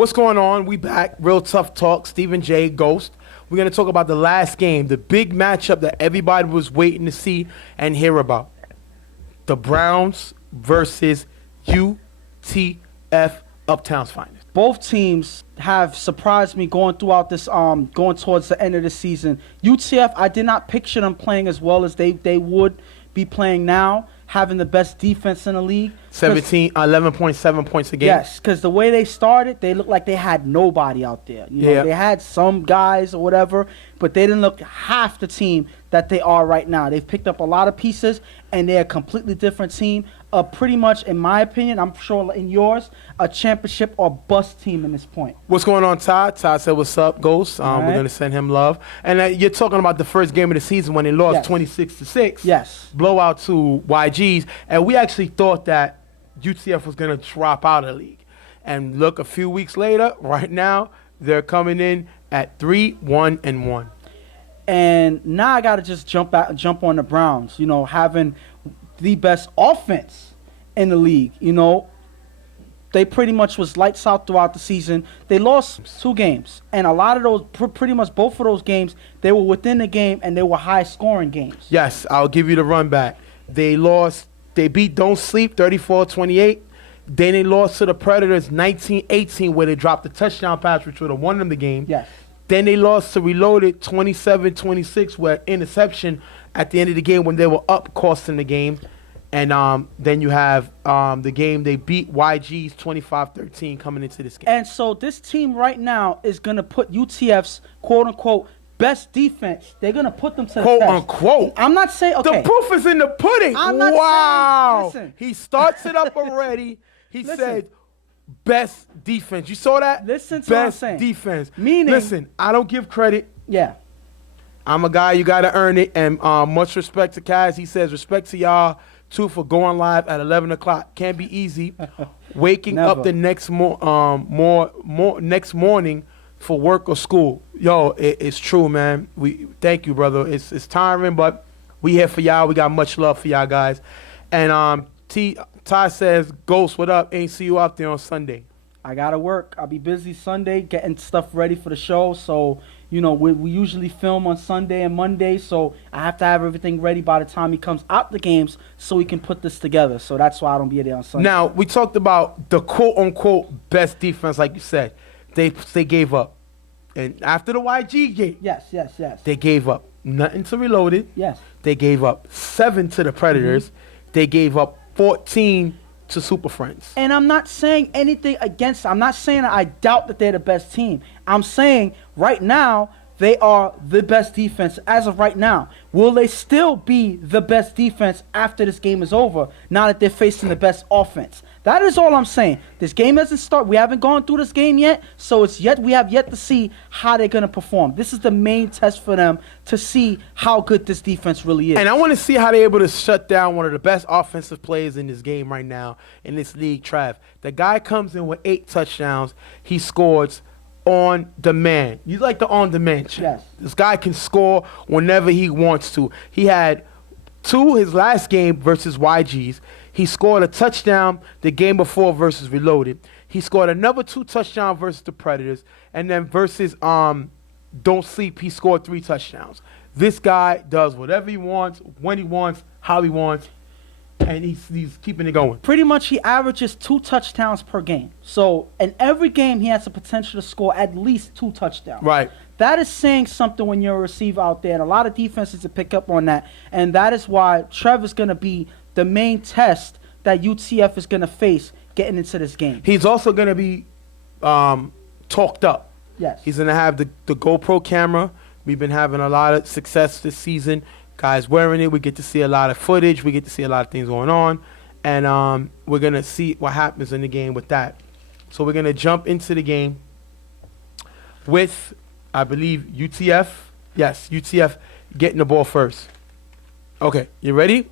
What's going on? We back. Real Tough Talk. Stephen J. Ghost. We're going to talk about the last game, the big matchup that everybody was waiting to see and hear about. The Browns versus UTF, Uptown's finest. Both teams have surprised me going throughout this, going towards the end of the season. UTF, I did not picture them playing as well as they would be playing now, having the best defense in the league. 11.7 points a game. Yes, because the way they started, they looked like they had nobody out there. You know, they had some guys or whatever, but they didn't look half the team that they are right now. They've picked up a lot of pieces, and they're a completely different team. Pretty much, in my opinion, I'm sure in yours, a championship or bust team in this point. What's going on, Todd? Todd said, what's up, Ghost? We're going to send him love. And you're talking about the first game of the season when they lost 26-6. Yes. Blowout to YGs. And we actually thought that UTF was going to drop out of the league. And look, a few weeks later, right now, they're coming in at 3-1-1. And now I got to just jump on the Browns, you know, having the best offense in the league. You know, they pretty much was lights out throughout the season. They lost 2 games, and a lot of those, pretty much both of those games, they were within the game and they were high-scoring games. Yes, I'll give you the run back. They beat Don't Sleep 34-28. Then they lost to the Predators 19-18, where they dropped the touchdown pass, which would have won them the game. Yes. Then they lost to Reloaded 27-26, where interception at the end of the game when they were up costing the game. And then you have the game they beat YG's 25-13 coming into this game. And so this team right now is going to put UTF's quote-unquote best defense. They're going to put them to the quote test. Unquote. I'm not saying, okay. The proof is in the pudding. I'm not wow. saying, listen. He starts it up already. He said best defense. You saw that? Listen to best what I'm saying. Defense. Meaning. Listen, I don't give credit. Yeah. I'm a guy, you got to earn it. And much respect to Kaz. He says, respect to y'all, too, for going live at 11 o'clock. Can't be easy. Waking up the next next morning for work or school. Yo, it's true, man. We thank you, brother. It's tiring, but we here for y'all. We got much love for y'all guys. And Ty says, Ghost, what up? Ain't see you out there on Sunday. I got to work. I'll be busy Sunday getting stuff ready for the show. So, you know, we usually film on Sunday and Monday. So I have to have everything ready by the time he comes out the games so we can put this together. So that's why I don't be there on Sunday. Now, we talked about the quote-unquote best defense, like you said. They gave up. And after the YG game, yes, they gave up. Nothing to Reloaded. Yes. They gave up 7 to the Predators. Mm-hmm. They gave up 14 to Super Friends. And I'm not saying anything against. I'm not saying I doubt that they're the best team. I'm saying right now they are the best defense as of right now. Will they still be the best defense after this game is over, now that they're facing the best offense? That is all I'm saying. This game hasn't started. We haven't gone through this game yet, so we have yet to see how they're going to perform. This is the main test for them to see how good this defense really is. And I want to see how they're able to shut down one of the best offensive players in this game right now, in this league, Trav. The guy comes in with 8 touchdowns. He scores on demand. You like the on-demand check. Yes. This guy can score whenever he wants to. He had 2 his last game versus YG's. He scored a touchdown the game before versus Reloaded. He scored another 2 touchdowns versus the Predators. And then versus Don't Sleep, he scored 3 touchdowns. This guy does whatever he wants, when he wants, how he wants, and he's keeping it going. Pretty much he averages 2 touchdowns per game. So in every game he has the potential to score at least 2 touchdowns. Right. That is saying something when you're a receiver out there, and a lot of defenses to pick up on that. And that is why Trevor's going to be the main test that UTF is going to face getting into this game. He's also going to be talked up. Yes. He's going to have the GoPro camera. We've been having a lot of success this season. Guys wearing it. We get to see a lot of footage. We get to see a lot of things going on. And we're going to see what happens in the game with that. So we're going to jump into the game with, I believe, UTF. Yes, UTF getting the ball first. Okay, you ready?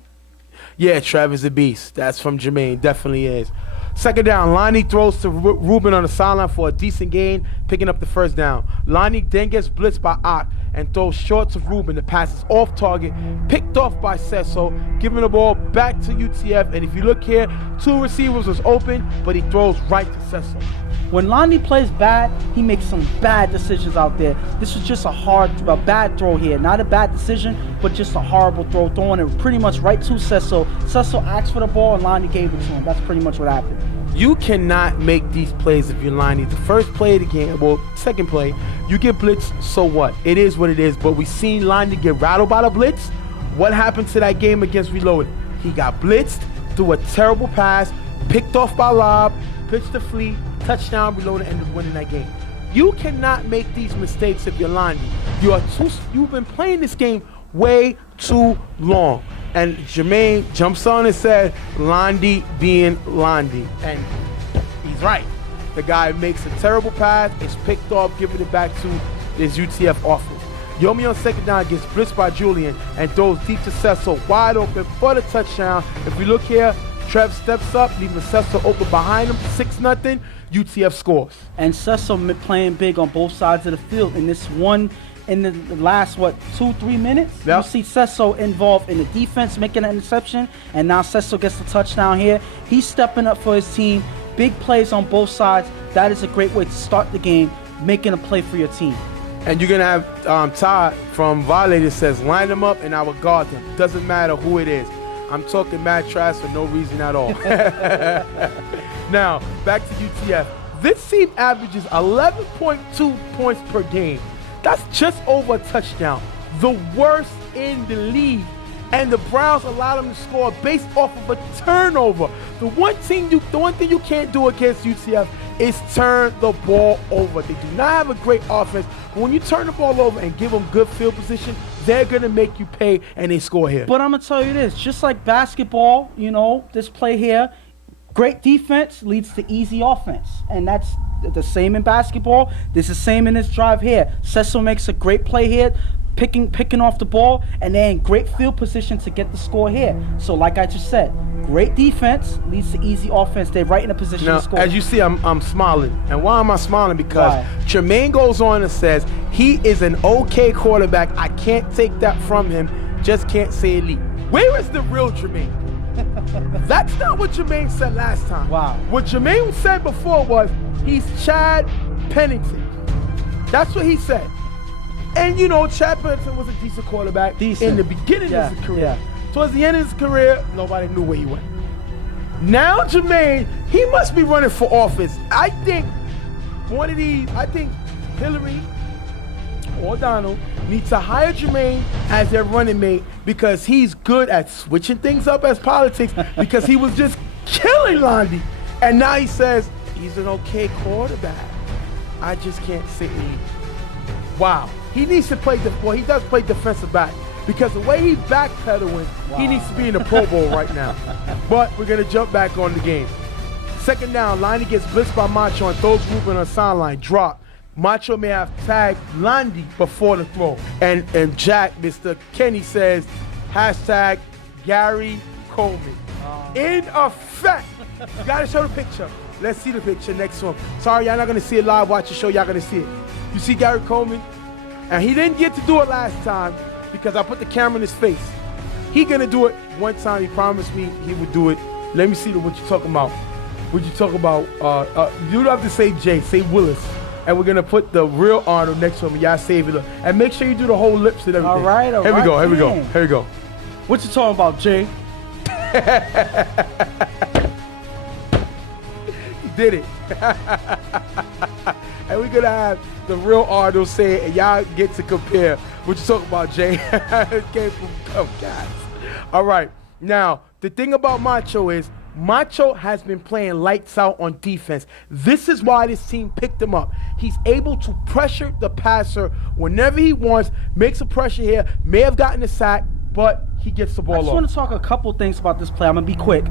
Yeah, Travis the Beast. That's from Jermaine. Definitely is. Second down, Lonnie throws to Ruben on the sideline for a decent gain, picking up the first down. Lonnie then gets blitzed by Ott and throws short to Ruben. The pass is off target, picked off by Sesso, giving the ball back to UTF. And if you look here, 2 receivers was open, but he throws right to Sesso. When Lonnie plays bad, he makes some bad decisions out there. This was just a bad throw here. Not a bad decision, but just a horrible throw, throwing it pretty much right to Cecil. Cecil asked for the ball, and Lonnie gave it to him. That's pretty much what happened. You cannot make these plays if you're Lonnie. The first play of the game, well, second play, you get blitzed, so what? It is what it is, but we seen Lonnie get rattled by the blitz. What happened to that game against Reloaded? He got blitzed, threw a terrible pass, picked off by Lob, pitched the flea, touchdown, Reloaded, ended up winning that game. You cannot make these mistakes if you're Lonnie. You've been playing this game way too long. And Jermaine jumps on and said, Lonnie being Lonnie. And he's right. The guy makes a terrible pass, it's picked off, giving it back to his UTF offense. Yomi on second down gets blitzed by Julian and throws deep to Cecil, wide open for the touchdown. If we look here, Trev steps up, leaving Cecil open behind him, 6-0, UTF scores. And Cecil playing big on both sides of the field in this one. In the last, 2-3 minutes, yep. You see Cecil involved in the defense, making an interception, and now Cecil gets the touchdown here. He's stepping up for his team. Big plays on both sides. That is a great way to start the game, making a play for your team. And you're going to have Todd from Violator says, line them up and I will guard them. Doesn't matter who it is. I'm talking mad trash for no reason at all. Now, back to UTF. This team averages 11.2 points per game. That's just over a touchdown. The worst in the league. And the Browns allow them to score based off of a turnover. The one thing you can't do against UCF is turn the ball over. They do not have a great offense. But when you turn the ball over and give them good field position, they're going to make you pay, and they score here. But I'm going to tell you this. Just like basketball, this play here, great defense leads to easy offense. And that's the same in basketball. This is the same in this drive here. Cecil makes a great play here, picking off the ball, and they're in great field position to get the score here. So like I just said, great defense leads to easy offense. They're right in a position now, to score. As you see, I'm smiling. And why am I smiling? Because Tremaine goes on and says, he is an okay quarterback. I can't take that from him. Just can't say elite. Where is the real Tremaine? That's not what Jermaine said last time. Wow. What Jermaine said before was, he's Chad Pennington. That's what he said. And Chad Pennington was a decent quarterback in the beginning of his career. Yeah. Towards the end of his career, nobody knew where he went. Now Jermaine, he must be running for office. I think Hillary or Donald need to hire Jermaine as their running mate because he's good at switching things up as politics because he was just killing Lonnie. And now he says, he's an okay quarterback. I just can't sit in. Wow. He needs to play, he does play defensive back because the way he's backpedaling, he needs to be in the Pro Bowl right now. But we're going to jump back on the game. Second down, Lonnie gets blitzed by Macho and throws Ruben on the sideline. Drop. Macho may have tagged Lonnie before the throw. And Jack, Mr. Kenny says, hashtag Gary Coleman. In effect. You got to show the picture. Let's see the picture next one. Sorry, y'all not going to see it live. Watch the show. Y'all going to see it. You see Gary Coleman? And he didn't get to do it last time because I put the camera in his face. He going to do it one time. He promised me he would do it. Let me see what you're talking about. What you talking about? You don't have to say Jay. Say Willis. And we're going to put the real Arnold next to him. Y'all save it. And make sure you do the whole lips and everything. All right. Here we go. What you talking about, Jay? He did it. And we're going to have the real Arnold say it, and y'all get to compare. What you talking about, Jay? It came from guys. All right. Now, the thing about Macho is, Macho has been playing lights out on defense. This is why this team picked him up. He's able to pressure the passer whenever he wants, makes a pressure here, may have gotten a sack, but he gets the ball off. I just want to talk a couple things about this play. I'm going to be quick.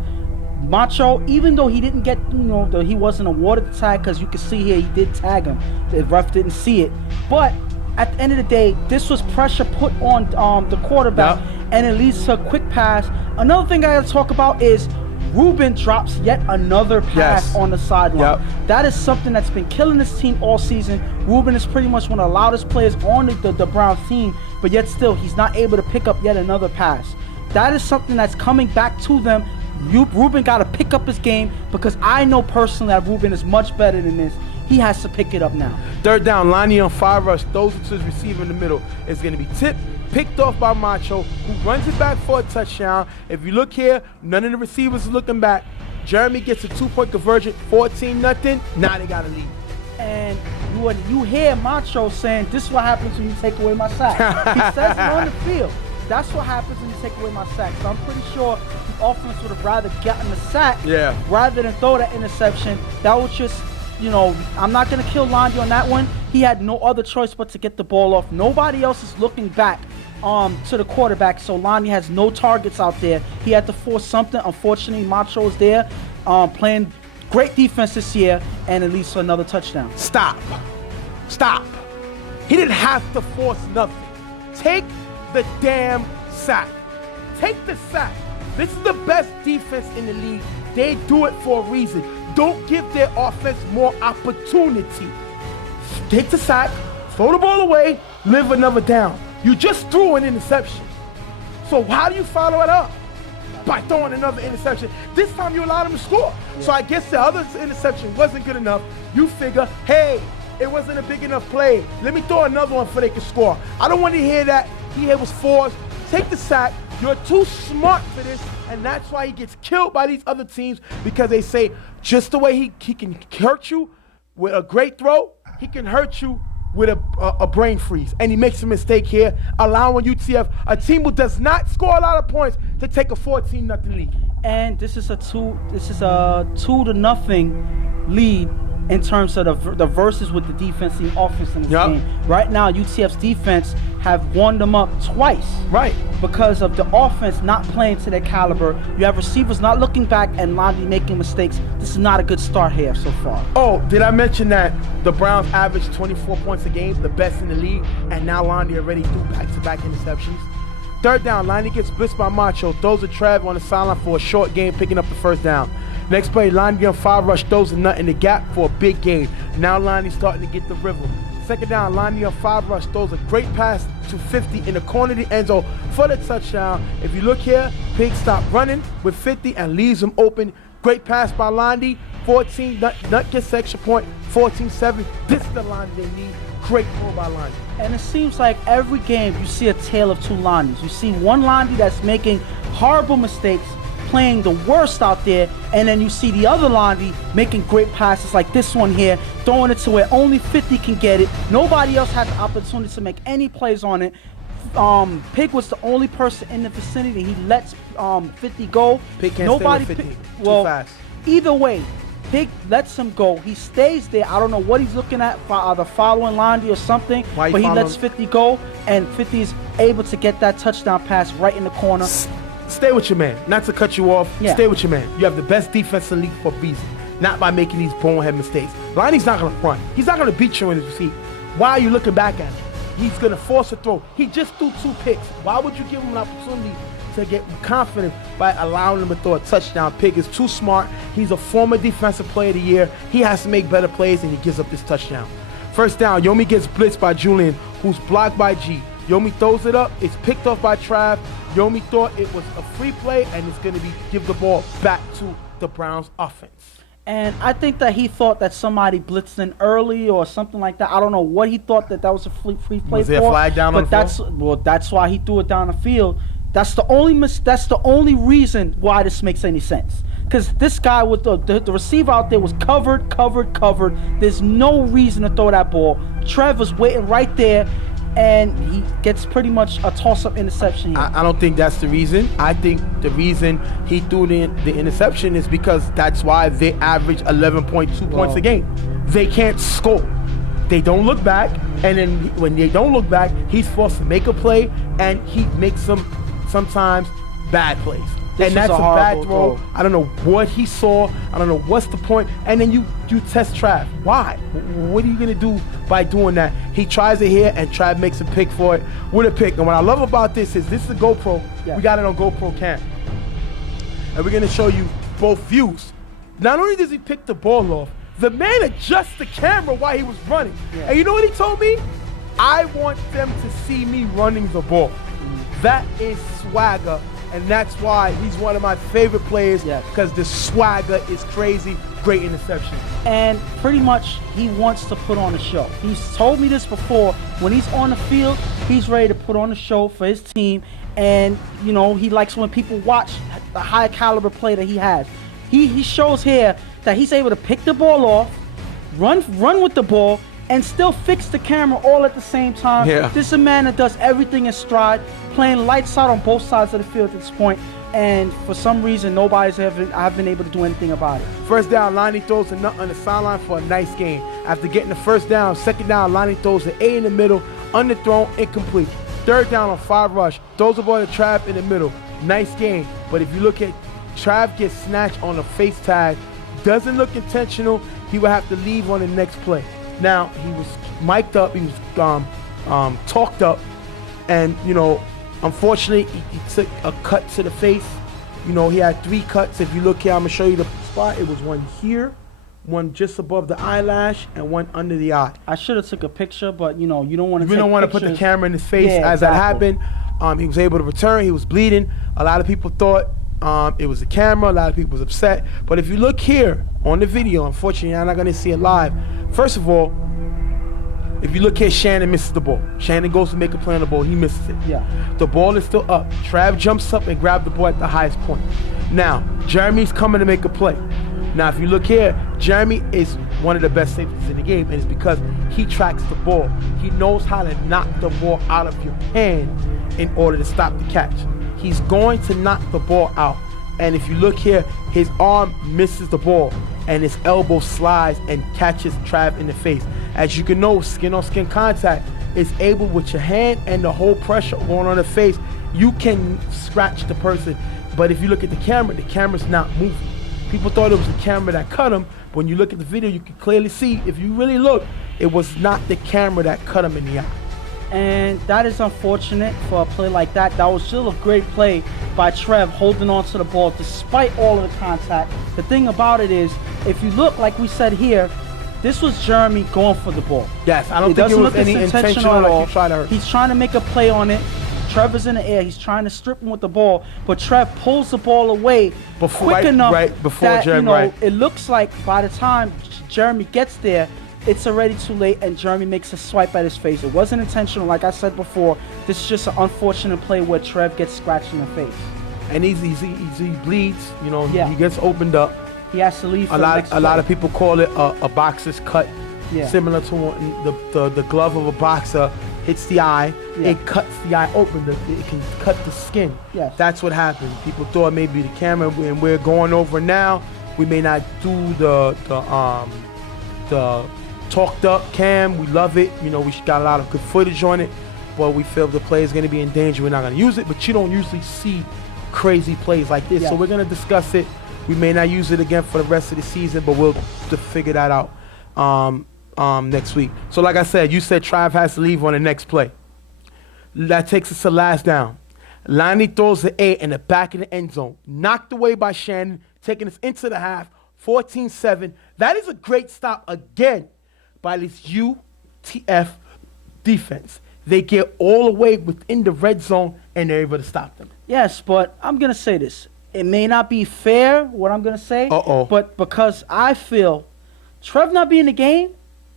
Macho, even though he didn't get, he wasn't awarded the tag, because you can see here he did tag him. The ref didn't see it. But at the end of the day, this was pressure put on the quarterback, and it leads to a quick pass. Another thing I got to talk about is Ruben drops yet another pass on the sideline. That is something that's been killing this team all season. Ruben is pretty much one of the loudest players on the Browns team, but yet still he's not able to pick up yet another pass. That is something that's coming back to them. Ruben got to pick up his game because I know personally that Ruben is much better than this. He has to pick it up now. Third down, Lonnie on 5 rush, throws it to his receiver in the middle. It's going to be tipped, picked off by Macho, who runs it back for a touchdown. If you look here, none of the receivers are looking back. Jeremy gets a 2-point conversion, 14-0. Now they got to lead. And you hear Macho saying, this is what happens when you take away my sack. He says it on the field. That's what happens when you take away my sack. So I'm pretty sure the offense would have rather gotten the sack rather than throw that interception. That was just, I'm not going to kill Londy on that one. He had no other choice but to get the ball off. Nobody else is looking back to the quarterback, so Lonnie has no targets out there. He had to force something. Unfortunately, Macho is there playing great defense this year, and it leads to another touchdown. Stop. He didn't have to force nothing. Take the damn sack. Take the sack. This is the best defense in the league. They do it for a reason. Don't give their offense more opportunity. Take the sack, throw the ball away, live another down. You just threw an interception. So how do you follow it up? By throwing another interception. This time you allowed him to score. Yeah. So I guess the other interception wasn't good enough. You figure, hey, it wasn't a big enough play. Let me throw another one so they can score. I don't want to hear that. He was forced. Take the sack. You're too smart for this, and that's why he gets killed by these other teams, because they say just the way he can hurt you with a great throw, he can hurt you with a brain freeze. And he makes a mistake here, allowing UTF, a team who does not score a lot of points, to take a 14-0 lead. And this is a 2-0 lead in terms of the verses with the defense and the offense in this game. Right now, UTF's defense have won them up twice. Right. Because of the offense not playing to their caliber. You have receivers not looking back and Londy making mistakes. This is not a good start here so far. Oh, did I mention that the Browns average 24 points a game, the best in the league, and now Londy already threw back-to-back interceptions? Third down, Londy gets blitzed by Macho, throws a Trev on the sideline for a short gain, picking up the first down. Next play, Londy on 5 rush, throws a nut in the gap for a big gain. Now Londy's starting to get the rhythm. Second down, Londy on 5 rush, throws a great pass to 50 in the corner of the end zone for the touchdown. If you look here, Pig stopped running with 50 and leaves him open. Great pass by Londy. 14, Nut gets the extra point, 14-7. This is the Londy they need. Great throw by Londy. And it seems like every game you see a tale of two Londys. You see one Londy that's making horrible mistakes, playing the worst out there, and then you see the other Londy making great passes like this one here, throwing it to where only 50 can get it. Nobody else had the opportunity to make any plays on it. Pig was the only person in the vicinity. He lets 50 go. Pig can't stay with 50. Too fast. Either way, Pig lets him go. He stays there. I don't know what he's looking at, either following Londy or something, but he lets 50 go, and 50 is able to get that touchdown pass right in the corner. Stay with your man. Not to cut you off. Yeah. Stay with your man. You have the best defense in the league for a reason. Not by making these bonehead mistakes. Lonnie's not going to front. He's not going to beat you in his feet. Why are you looking back at him? He's going to force a throw. He just threw 2 picks. Why would you give him an opportunity to get confident by allowing him to throw a touchdown? Pig is too smart. He's a former defensive player of the year. He has to make better plays, and he gives up this touchdown. First down, Yomi gets blitzed by Julian, who's blocked by G. Yomi throws it up. It's picked off by Trav. Yomi thought it was a free play, and it's going to give the ball back to the Browns offense. And I think that he thought that somebody blitzed in early or something like that. I don't know what he thought that was a free play for. Was there a flag down on the field? That's why he threw it down the field. That's the only reason why this makes any sense. Because this guy with the receiver out there was covered. There's no reason to throw that ball. Trev was waiting right there, and he gets pretty much a toss-up interception here. I don't think that's the reason. I think the reason he threw the interception is because that's why they average 11.2 points a game. They can't score. They don't look back, and then when they don't look back, he's forced to make a play, and he makes some sometimes bad plays. And that's a bad throw. I don't know what he saw. I don't know what's the point. And then you test Trav. Why? What are you going to do by doing that? He tries it here, and Trav makes a pick for it with a pick. And what I love about this is a GoPro. Yeah. We got it on GoPro Cam. And we're going to show you both views. Not only does he pick the ball off, the man adjusts the camera while he was running. Yeah. And you know what he told me? I want them to see me running the ball. That is swagger and that's why he's one of my favorite players. Yes. Because the swagger is crazy. Great interception. And pretty much he wants to put on a show. He's told me this before. When he's on the field, he's ready to put on a show for his team. And, you know, he likes when people watch the high caliber play that he has. He shows here that he's able to pick the ball off, run with the ball, and still fix the camera all at the same time. Yeah. This is a man that does everything in stride, playing lights out on both sides of the field at this point. And for some reason, I've been able to do anything about it. First down, Lonnie throws a nut on the sideline for a nice gain. After getting the first down, second down, Lonnie throws an A in the middle, underthrown, incomplete. Third down on 5 rush, throws the ball to Trav in the middle. Nice gain. But if you look at Trav gets snatched on a face tag, doesn't look intentional, he will have to leave on the next play. Now, he was mic'd up, he was talked up, and, you know, unfortunately, he took a cut to the face. You know, he had 3 cuts. If you look here, I'm going to show you the spot. It was one here, one just above the eyelash, and one under the eye. I should have took a picture, but, you know, you don't want to You don't want to put the camera in his face as that happened. He was able to return. He was bleeding. A lot of people thought it was the camera. A lot of people was upset. But if you look here on the video, unfortunately, you're not going to see it live. First of all, if you look here, Shannon misses the ball. Shannon goes to make a play on the ball. He misses it. Yeah. The ball is still up. Trav jumps up and grabs the ball at the highest point. Now, Jeremy's coming to make a play. Now, if you look here, Jeremy is one of the best safeties in the game, and it's because he tracks the ball. He knows how to knock the ball out of your hand in order to stop the catch. He's going to knock the ball out. And if you look here, his arm misses the ball, and his elbow slides and catches Trav in the face. As you can know, skin-on-skin contact is able, with your hand and the whole pressure going on the face, you can scratch the person. But if you look at the camera's not moving. People thought it was the camera that cut him, but when you look at the video, you can clearly see, if you really look, it was not the camera that cut him in the eye. And that is unfortunate for a play like that. That was still a great play by Trev, holding on to the ball despite all of the contact. The thing about it is, if you look, like we said here, this was Jeremy going for the ball. Yes, I don't think it was any intentional at all. Like he tried to hurt. He's trying to make a play on it. Trevor's in the air. He's trying to strip him with the ball, but Trev pulls the ball away quick enough that, Jeremy, you know, it looks like by the time Jeremy gets there, it's already too late, and Jeremy makes a swipe at his face. It wasn't intentional, like I said before. This is just an unfortunate play where Trev gets scratched in the face. And he bleeds. You know, Yeah. he gets opened up. He has to leave. A lot of people call it a boxer's cut, similar to the glove of a boxer hits the eye. Yeah. It cuts the eye open. It can cut the skin. Yes. That's what happened. People thought maybe the camera, and we're going over now. We may not do the talked up cam. We love it. You know, we got a lot of good footage on it, but we feel the play is going to be in danger. We're not going to use it, but you don't usually see crazy plays like this. Yes. So we're going to discuss it. We may not use it again for the rest of the season, but we'll figure that out next week. So like I said, you said Trav has to leave on the next play. That takes us to last down. Lonnie throws the A in the back of the end zone. Knocked away by Shannon, taking us into the half, 14-7. That is a great stop again by this UTF defense. They get all the way within the red zone, and they're able to stop them. Yes, but I'm going to say this. It may not be fair, what I'm going to say, but because I feel Trev not being in the game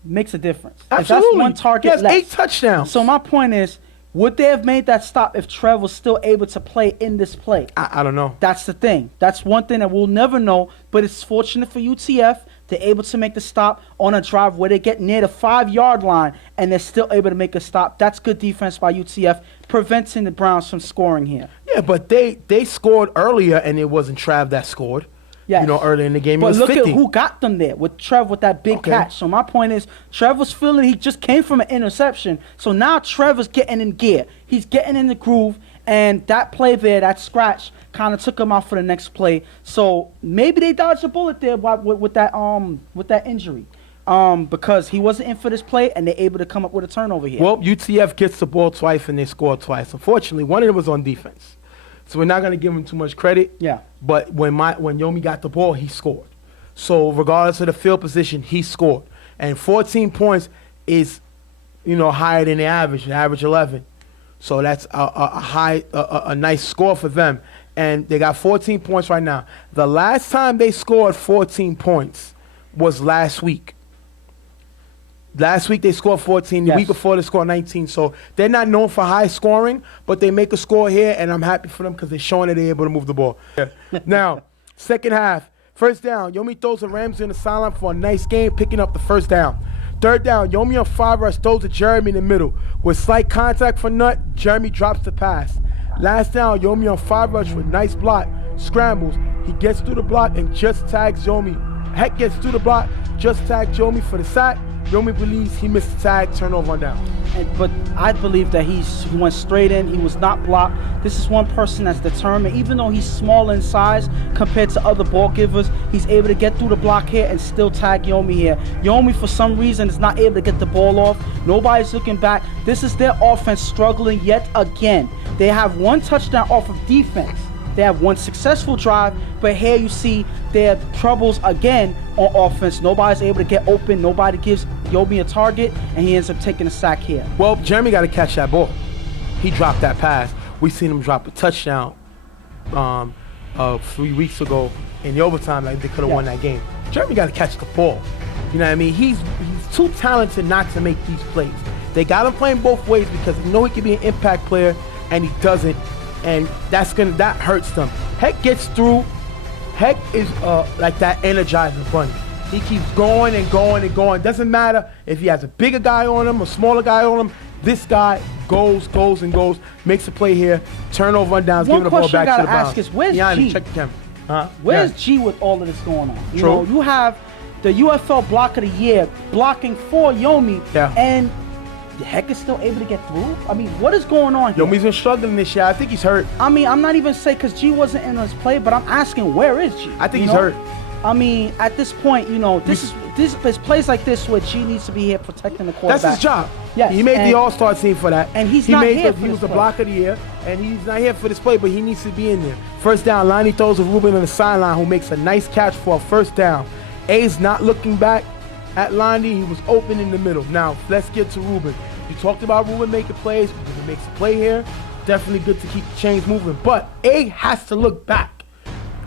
makes a difference. Absolutely. If that's one target less. less. 8 touchdowns. So my point is, would they have made that stop if Trev was still able to play in this play? I don't know. That's the thing. That's one thing that we'll never know, but it's fortunate for UTF. They're able to make the stop on a drive where they get near the 5-yard line, and they're still able to make a stop. That's good defense by UTF, preventing the Browns from scoring here. Yeah, but they scored earlier, and it wasn't Trav that scored. Yes. You know, earlier in the game, but it was look 50. at who got them there with Trev with that big catch. So my point is, Trev was feeling he just came from an interception. So now Trevor's getting in gear. He's getting in the groove, and that play there, that scratch, kind of took him out for the next play. So maybe they dodged a bullet there with that injury. Because he wasn't in for this play, and they're able to come up with a turnover here. Well, UTF gets the ball twice, and they score twice. Unfortunately, one of them was on defense. So we're not going to give him too much credit. Yeah. But when Yomi got the ball, he scored. So regardless of the field position, he scored. And 14 points is, you know, higher than the average 11. So that's a nice score for them. and they got 14 points right now. The last time they scored 14 points was last week. Last week they scored 14. The week before they scored 19. So they're not known for high scoring, but they make a score here, and I'm happy for them because they're showing that they're able to move the ball. Now, second half, first down. Yomi throws a Ramsey in the sideline for a nice game, picking up the first down. Third down, Yomi on 5 rush throws to Jeremy in the middle. With slight contact for Nut, Jeremy drops the pass. Last down, Yomi on 5 rush with nice block, scrambles. He gets through the block and just tags Yomi. Heck gets through the block, just tags Yomi for the sack. Yomi believes he missed the tag, turnover on down. But I believe that he went straight in. He was not blocked. This is one person that's determined. Even though he's small in size compared to other ball givers, he's able to get through the block here and still tag Yomi here. Yomi, for some reason, is not able to get the ball off. Nobody's looking back. This is their offense struggling yet again. They have one touchdown off of defense. They have one successful drive, but here you see their troubles again on offense. Nobody's able to get open. Nobody gives Yomi a target, and he ends up taking a sack here. Well, Jeremy got to catch that ball. He dropped that pass. We seen him drop a touchdown 3 weeks ago in the overtime. Like they could have won that game. Jeremy got to catch the ball. You know what I mean? He's too talented not to make these plays. They got him playing both ways because they know he can be an impact player, and he doesn't. And that hurts them. Heck gets through. Heck is like that Energizer bunny. He keeps going and going and going. Doesn't matter if he has a bigger guy on him, a smaller guy on him. This guy goes and goes. Makes a play here. Turnover on downs. Giving the ball back to the Browns. One question I gotta ask is, where's Yanni, G? check the camera. Where's G with all of this going on? You True. know, you have the UFL Block of the Year blocking for Yomi, and Heck is still able to get through? I mean, what is going on here? Yomi's been struggling this year. I think he's hurt. I mean, I'm not even saying because G wasn't in his play, but I'm asking, where is G? I think he's hurt. I mean, at this point, you know, this plays like this where G needs to be here protecting the quarterback. That's his job. Yes, he made the All-Star team for that. And he's not here for He was this the block of the year, and he's not here for this play, but he needs to be in there. First down, Lonnie throws a Ruben on the sideline who makes a nice catch for a first down. A's not looking back at Lonnie. He was open in the middle. Now, let's get to Ruben. You talked about Ruben making plays. Ruben makes a play here. Definitely good to keep the chains moving. But A has to look back.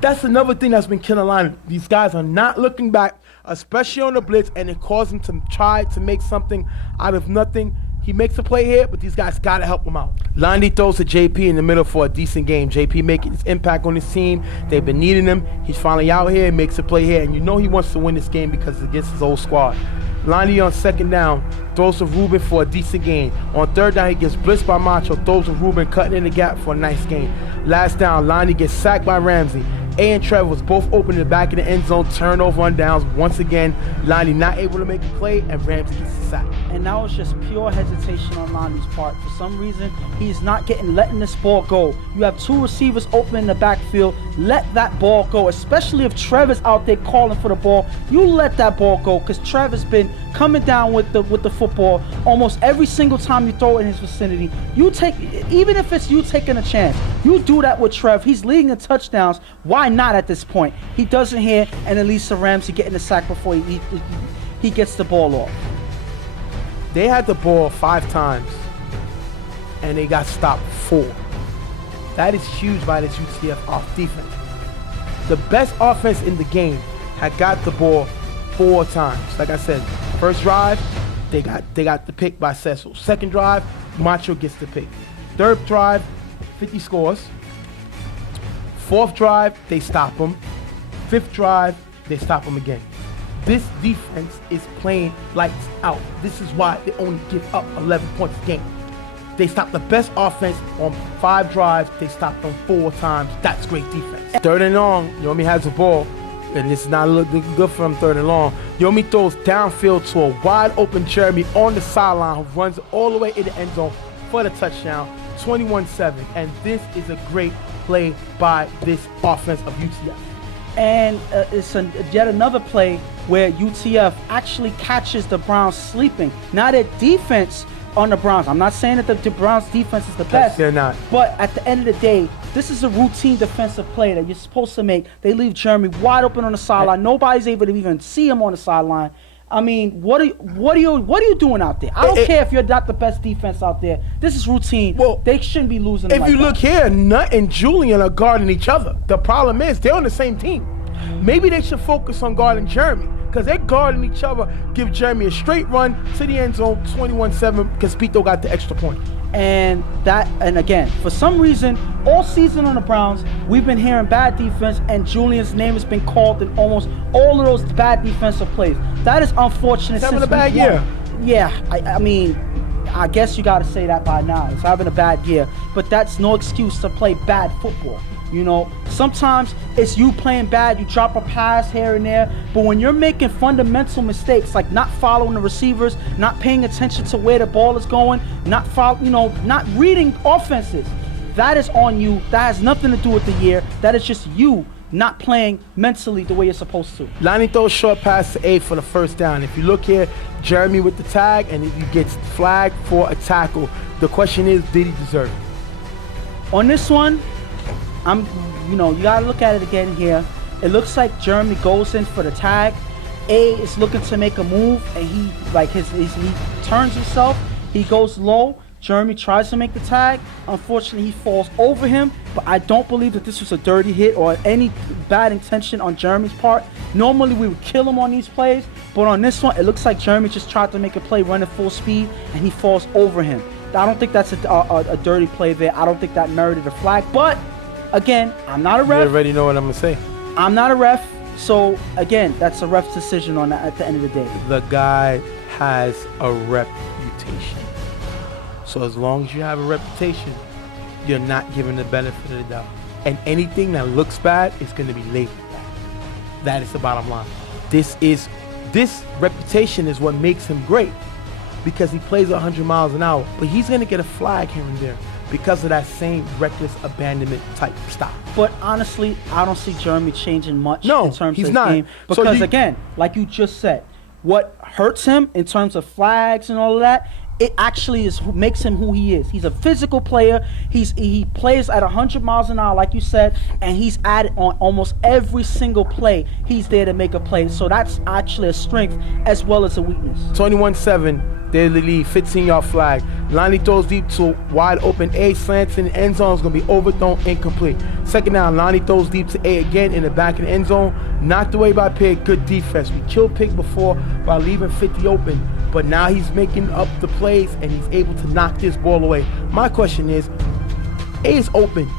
That's another thing that's been killing Lonnie. These guys are not looking back, especially on the blitz, and it caused him to try to make something out of nothing. He makes a play here, but these guys got to help him out. Lonnie throws to JP in the middle for a decent game. JP making his impact on his team. They've been needing him. He's finally out here and makes a play here. And you know he wants to win this game because it's against his old squad. Lonnie on second down throws to Ruben for a decent gain. On third down, he gets blitzed by Macho, throws to Ruben, cutting in the gap for a nice gain. Last down, Lonnie gets sacked by Ramsey. A and Trevor was both open in the back of the end zone, turnover on downs. Once again, Lonnie not able to make a play, and Ramsey gets the sack. And now it's just pure hesitation on Lonnie's part. For some reason, he's not letting this ball go. You have two receivers open in the backfield. Let that ball go, especially if Trevor's out there calling for the ball. You let that ball go, because Trevor's been coming down with the football almost every single time you throw it in his vicinity. You take, even if it's you taking a chance, you do that with Trev. He's leading in touchdowns. Why not at this point? He doesn't here, and at least Ramsey getting the sack before he gets the ball off. They had the ball 5 times, and they got stopped 4. That is huge by this UCF off defense. The best offense in the game had got the ball 4 times. Like I said, first drive, they got the pick by Cecil. Second drive, Macho gets the pick. Third drive, 50 scores. Fourth drive, they stop him. Fifth drive, they stop him again. This defense is playing lights out. This is why they only give up 11 points a game. They stopped the best offense on 5 drives. They stopped them 4 times. That's great defense. Third and long, Yomi has the ball, and this is not looking good for him third and long. Yomi throws downfield to a wide open Jeremy on the sideline who runs all the way in the end zone for the touchdown, 21-7. And this is a great play by this offense of UCF. And it's yet another play where UTF actually catches the Browns sleeping. Now their defense on the Browns, I'm not saying that the Browns defense is the best. They're not. But at the end of the day, this is a routine defensive play that you're supposed to make. They leave Jeremy wide open on the sideline. Nobody's able to even see him on the sideline. I mean, what are you doing out there? I don't care if you're not the best defense out there. This is routine. Well, they shouldn't be losing. If like you that. look here, Nut and Julian are guarding each other. The problem is they're on the same team. Maybe they should focus on guarding Jeremy because they're guarding each other. Give Jeremy a straight run to the end zone, 21-7, because Pito got the extra point. And again, for some reason, all season on the Browns, we've been hearing bad defense, and Julian's name has been called in almost all of those bad defensive plays. That is unfortunate. He's having a bad year. Yeah, I mean, I guess you got to say that by now. He's having a bad year, but that's no excuse to play bad football. You know, sometimes it's you playing bad, you drop a pass here and there, but when you're making fundamental mistakes like not following the receivers, not paying attention to where the ball is going, not reading offenses, that is on you. That has nothing to do with the year. That is just you not playing mentally the way you're supposed to. Lonnie throws short pass to A for the first down. If you look here, Jeremy with the tag, and he gets flagged for a tackle. The question is, did he deserve it? On this one, you gotta look at it again here. It looks like Jeremy goes in for the tag. A is looking to make a move, and he turns himself. He goes low. Jeremy tries to make the tag. Unfortunately, he falls over him. But I don't believe that this was a dirty hit or any bad intention on Jeremy's part. Normally, we would kill him on these plays, but on this one, it looks like Jeremy just tried to make a play, running full speed, and he falls over him. I don't think that's a dirty play there. I don't think that merited a flag, but again, I'm not a ref. You already know what I'm going to say. I'm not a ref. So, again, that's a ref's decision on that at the end of the day. The guy has a reputation. So as long as you have a reputation, you're not given the benefit of the doubt. And anything that looks bad is going to be labeled bad. That is the bottom line. This reputation is what makes him great because he plays 100 miles an hour. But he's going to get a flag here and there because of that same reckless abandonment type style. But honestly, I don't see Jeremy changing much in terms of his not. game. Because again, like you just said, what hurts him in terms of flags and all of that, it actually makes him who he is. He's a physical player. He plays at 100 miles an hour, like you said, and he's at it on almost every single play. He's there to make a play. So that's actually a strength as well as a weakness. 21-7, they lead, 15-yard flag. Lonnie throws deep to wide open A, slants in the end zone. Is going to be overthrown, incomplete. Second down, Lonnie throws deep to A again in the back of the end zone. Knocked away by Pig, good defense. We killed Pig before by leaving 50 open. But now he's making up the plays and he's able to knock this ball away. My question is, A is open.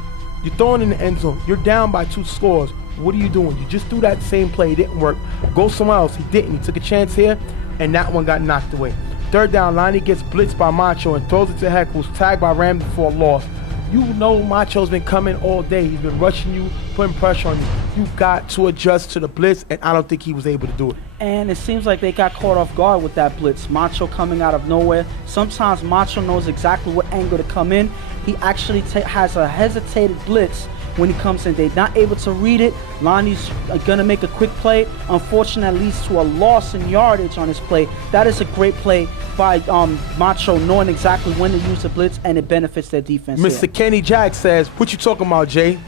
You're throwing in the end zone. You're down by 2 scores. What are you doing? You just threw that same play. It didn't work. Go somewhere else. He didn't. He took a chance here, and that one got knocked away. Third down, Lonnie gets blitzed by Macho and throws it to Heck, who's tagged by Ramsey for a loss. You know Macho's been coming all day. He's been rushing you, putting pressure on you. You've got to adjust to the blitz, and I don't think he was able to do it. And it seems like they got caught off guard with that blitz. Macho coming out of nowhere. Sometimes Macho knows exactly what angle to come in. He actually has a hesitated blitz when he comes in. They're not able to read it. Lonnie's going to make a quick play. Unfortunately, that leads to a loss in yardage on his play. That is a great play by Macho, knowing exactly when to use the blitz, and it benefits their defense. Mr. Here. Kenny Jack says, what you talking about, Jay?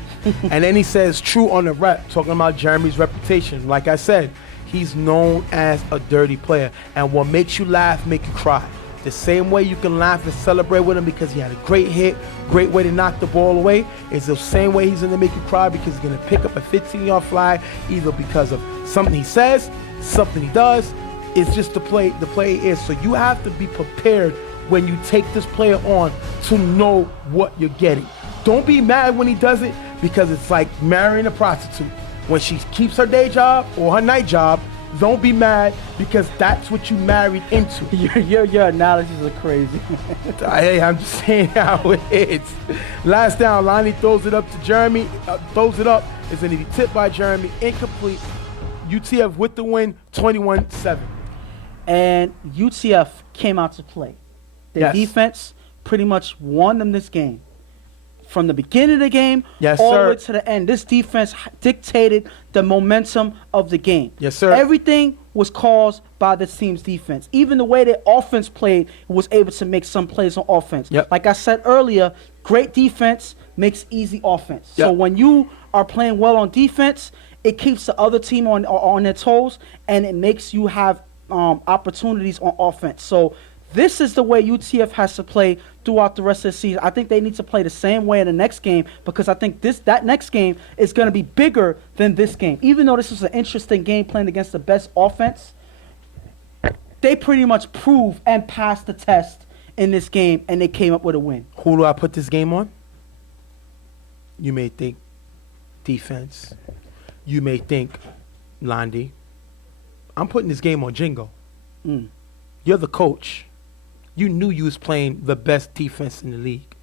And then he says, true on the rep, talking about Jeremy's reputation. Like I said, he's known as a dirty player. And what makes you laugh, make you cry. The same way you can laugh and celebrate with him because he had a great hit, great way to knock the ball away, is the same way he's going to make you cry because he's going to pick up a 15-yard flag either because of something he says, something he does. It's just the play is. So you have to be prepared when you take this player on to know what you're getting. Don't be mad when he does it because it's like marrying a prostitute. When she keeps her day job or her night job, don't be mad because that's what you married into. Your analogies are crazy. Hey, I'm just saying how it is. Last down, Lonnie throws it up to Jeremy. Throws it up. It's going to be tipped by Jeremy. Incomplete. UTF with the win, 21-7. And UTF came out to play. Their defense pretty much won them this game. From the beginning of the game all the way to the end. This defense dictated the momentum of the game. Yes, sir. Everything was caused by this team's defense. Even the way their offense played was able to make some plays on offense. Yep. Like I said earlier, great defense makes easy offense. Yep. So when you are playing well on defense, it keeps the other team on their toes, and it makes you have opportunities on offense. So this is the way UTF has to play throughout the rest of the season. I think they need to play the same way in the next game because I think that next game is going to be bigger than this game. Even though this was an interesting game playing against the best offense, they pretty much proved and passed the test in this game, and they came up with a win. Who do I put this game on? You may think defense. You may think Landy. I'm putting this game on Jingo. You're the coach. You knew you was playing the best defense in the league.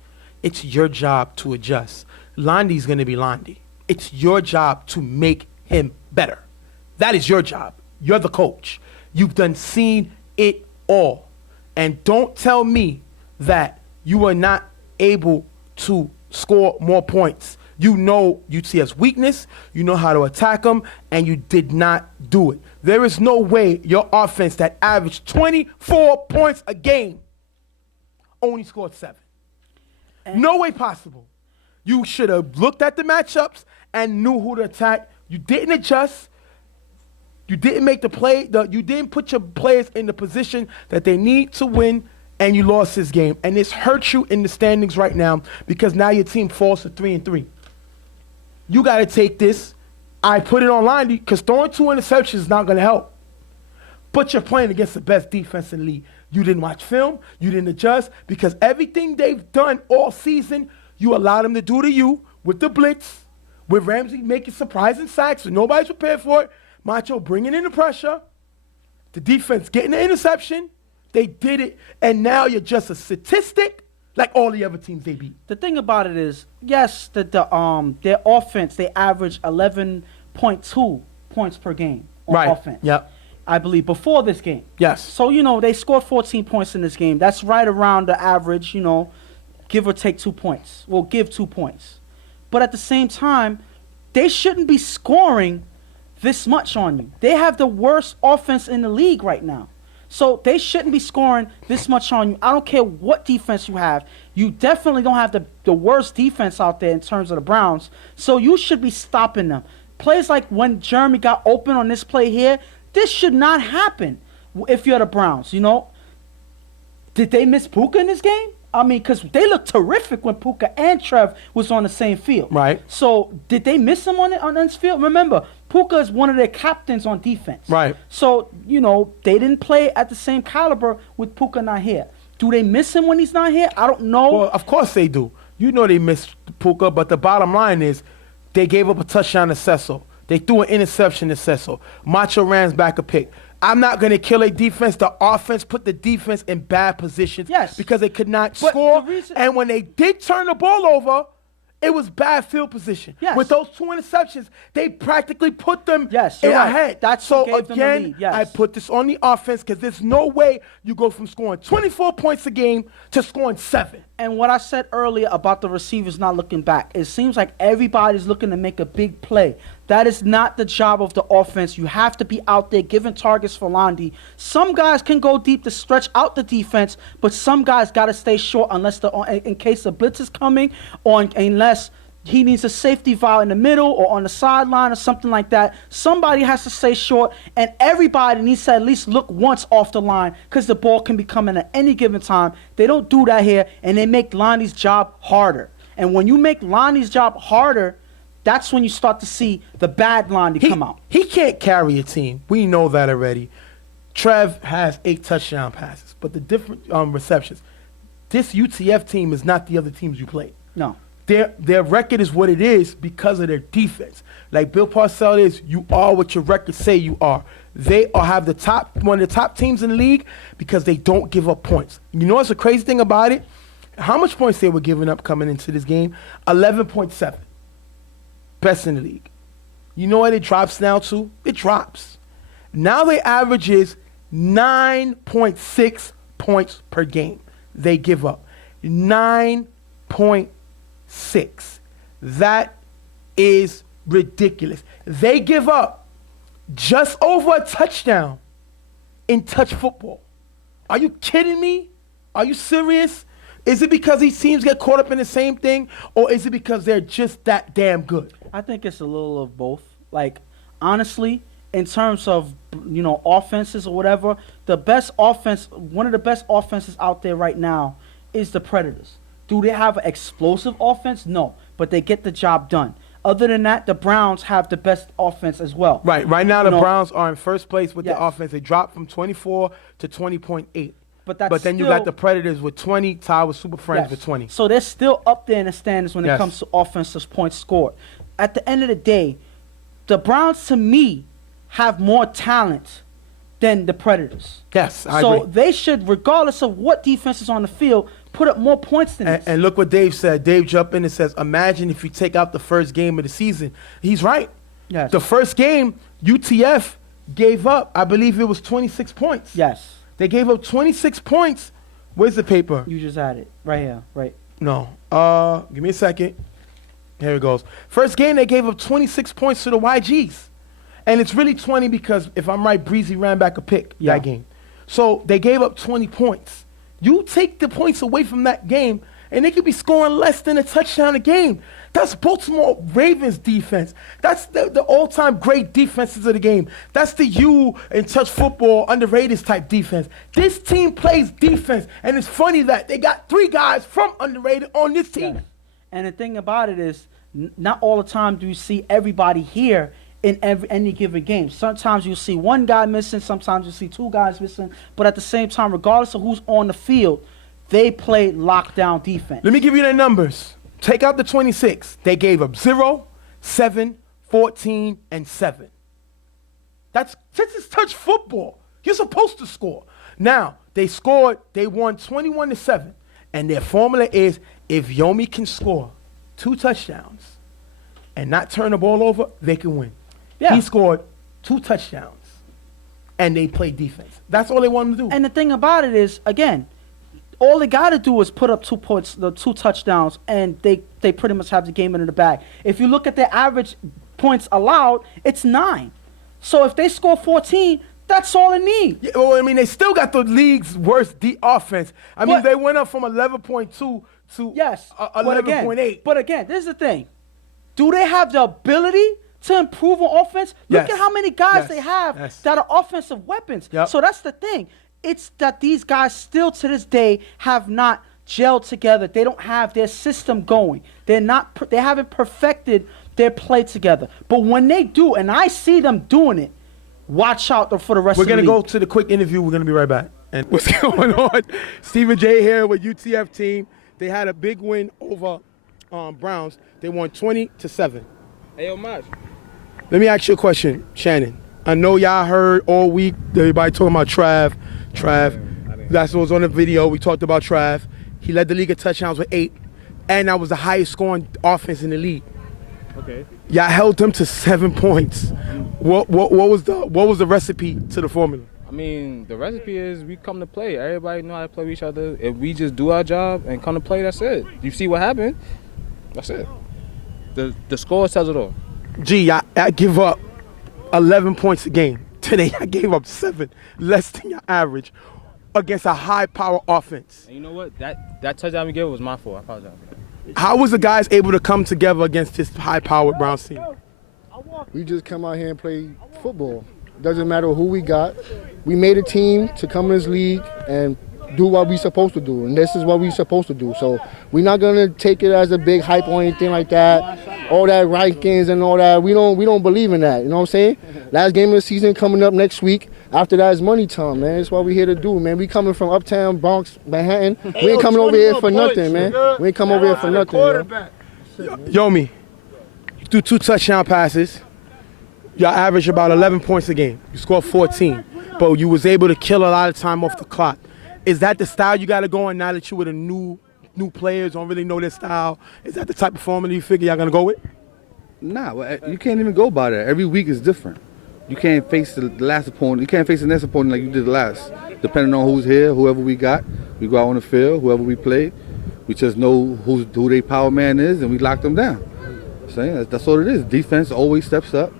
It's your job to adjust. Landy's going to be Landy. It's your job to make him better. That is your job. You're the coach. You've done seen it all. And don't tell me that you are not able to score more points. You know UTF's weakness, you know how to attack them, and you did not do it. There is no way your offense that averaged 24 points a game only scored 7. No way possible. You should have looked at the matchups and knew who to attack. You didn't adjust. You didn't make the play. You didn't put your players in the position that they need to win, and you lost this game. And this hurts you in the standings right now because now your team falls to 3-3. You got to take this. I put it online because throwing 2 interceptions is not going to help. But you're playing against the best defense in the league. You didn't watch film. You didn't adjust because everything they've done all season, you allowed them to do to you with the blitz, with Ramsey making surprising sacks, so nobody's prepared for it. Macho bringing in the pressure. The defense getting the interception. They did it, and now you're just a statistic like all the other teams they beat. The thing about it is, yes, their offense, they average 11.2 points per game on offense. Yep. I believe before this game. Yes. So, they scored 14 points in this game. That's right around the average, give or take 2 points. We'll give 2 points. But at the same time, they shouldn't be scoring this much on you. They have the worst offense in the league right now. So they shouldn't be scoring this much on you. I don't care what defense you have. You definitely don't have the worst defense out there in terms of the Browns. So you should be stopping them. Plays like when Jeremy got open on this play here, this should not happen if you're the Browns, Did they miss Puka in this game? I mean, because they looked terrific when Puka and Trev was on the same field. Right. So did they miss him on this field? Remember, Puka is one of their captains on defense. Right. So, they didn't play at the same caliber with Puka not here. Do they miss him when he's not here? I don't know. Well, of course they do. You know they miss Puka, but the bottom line is they gave up a touchdown to Cecil. They threw an interception to Cecil. Macho ran back a pick. I'm not going to kill a defense. The offense put the defense in bad positions because they could not score. And when they did turn the ball over, it was bad field position. Yes. With those 2 interceptions, they practically put them ahead. That's so what gave them the lead. Yes. I put this on the offense because there's no way you go from scoring 24 points a game to scoring 7. And what I said earlier about the receivers not looking back, it seems like everybody's looking to make a big play. That is not the job of the offense. You have to be out there giving targets for Landy. Some guys can go deep to stretch out the defense, but some guys got to stay short unless in case the blitz is coming or unless he needs a safety valve in the middle or on the sideline or something like that. Somebody has to stay short, and everybody needs to at least look once off the line because the ball can be coming at any given time. They don't do that here, and they make Lonnie's job harder. And when you make Lonnie's job harder, that's when you start to see the bad Lonnie come out. He can't carry a team. We know that already. Trev has 8 touchdown passes, but the different receptions. This UTF team is not the other teams you played. No. Their record is what it is because of their defense. Like Bill Parcells is, you are what your records say you are. They have one of the top teams in the league because they don't give up points. You know what's the crazy thing about it? How much points they were giving up coming into this game? 11.7. Best in the league. You know what it drops now to? It drops. Now they averages 9.6 points per game. They give up 9.6. That is ridiculous. They give up just over a touchdown in touch football. Are you kidding me? Are you serious? Is it because these teams get caught up in the same thing, or is it because they're just that damn good? I think it's a little of both. Like, honestly, in terms of, offenses or whatever, the best offense, one of the best offenses out there right now is the Predators. Do they have an explosive offense? No, but they get the job done. Other than that, the Browns have the best offense as well. Right. Right now, the Browns are in first place with Yes. the offense. They dropped from 24 to 20.8. But that's then you still- got the Predators with 20, tied with Super Friends Yes. with 20. So they're still up there in the standings when it Yes. comes to offensive points scored. At the end of the day, the Browns, to me, have more talent than the Predators. Yes, I So agree. they should, regardless of what defense is on the field, put up more points than this. And look what Dave said. Dave jumped in and says, imagine if you take out the first game of the season. He's right. Yes. The first game, UTF gave up, I believe it was 26 points. Yes. They gave up 26 points. Where's the paper? You just had it. Right here. Right. No. Give me a second. Here it goes. First game, they gave up 26 points to the YGs. And it's really 20 because, if I'm right, Breezy ran back a pick Yeah. that game. So they gave up 20 points. You take the points away from that game, and they could be scoring less than a touchdown a game. That's Baltimore Ravens defense. That's the all-time great defenses of the game. That's the you in touch football underrated type defense. This team plays defense, and it's funny that they got 3 guys from underrated on this team. Yes. And the thing about it is, not all the time do you see everybody here in any given game. Sometimes you'll see one guy missing, sometimes you'll see 2 guys missing, but at the same time, regardless of who's on the field, they play lockdown defense. Let me give you their numbers. Take out the 26. They gave up 0, 7, 14, and 7. This is touch football. You're supposed to score. Now, they scored, they won 21-7. And their formula is, if Yomi can score 2 touchdowns and not turn the ball over, they can win. Yeah. He scored 2 touchdowns, and they played defense. That's all they wanted to do. And the thing about it is, again, all they got to do is put up 2 points, the 2 touchdowns, and they pretty much have the game in the bag. If you look at their average points allowed, it's 9. So if they score 14, that's all they need. Yeah, well, I mean, they still got the league's worst offense. I mean, But- they went up from 11.2 to Yes. 11.8. But again, this is the thing. Do they have the ability to improve on offense? Look Yes. at how many guys Yes. they have Yes. that are offensive weapons. Yep. So that's the thing. It's that these guys still to this day have not gelled together. They don't have their system going. They haven't perfected their play together. But when they do, and I see them doing it, watch out for the rest We're of the going to league. go to the quick interview. We're going to be right back. And what's going on? Stephen J here with UTF team. They had a big win over Browns. They won 20-7. Hey, yo, Maj. Let me ask you a question, Shannon. I know y'all heard all week everybody talking about Trav. That's what was on the video. We talked about Trav. He led the league in touchdowns with 8, and that was the highest scoring offense in the league. Okay. Y'all held them to 7 points. What was the recipe to the formula? I mean, the recipe is we come to play. Everybody know how to play with each other. If we just do our job and come to play, that's it. You see what happened? That's it. The score tells it all. Gee, I give up 11 points a game. Today I gave up 7, less than your average, against a high-power offense. And you know what? That touchdown we gave was my fault. I apologize for that. How was the guys able to come together against this high-powered Browns team? We just come out here and play football. Doesn't matter who we got. We made a team to come in this league and do what we supposed to do, and this is what we supposed to do. So we're not gonna take it as a big hype or anything like that. All that rankings and all that. We don't believe in that. You know what I'm saying? Last game of the season coming up next week. After that is money time, man. That's what we here to do, man. We coming from Uptown, Bronx, Manhattan. We ain't coming over here for nothing, man. We ain't coming over here for nothing, man. Yomi, you threw 2 touchdown passes. You average about 11 points a game. You scored 14, but you was able to kill a lot of time off the clock. Is that the style you got to go on now that you with a new players, don't really know their style? Is that the type of formula you figure y'all going to go with? Nah, you can't even go by that. Every week is different. You can't face the last opponent. You can't face the next opponent like you did the last. Depending on who's here, whoever we got, we go out on the field, whoever we play. We just know who their power man is, and we lock them down. So that's what it is. Defense always steps up.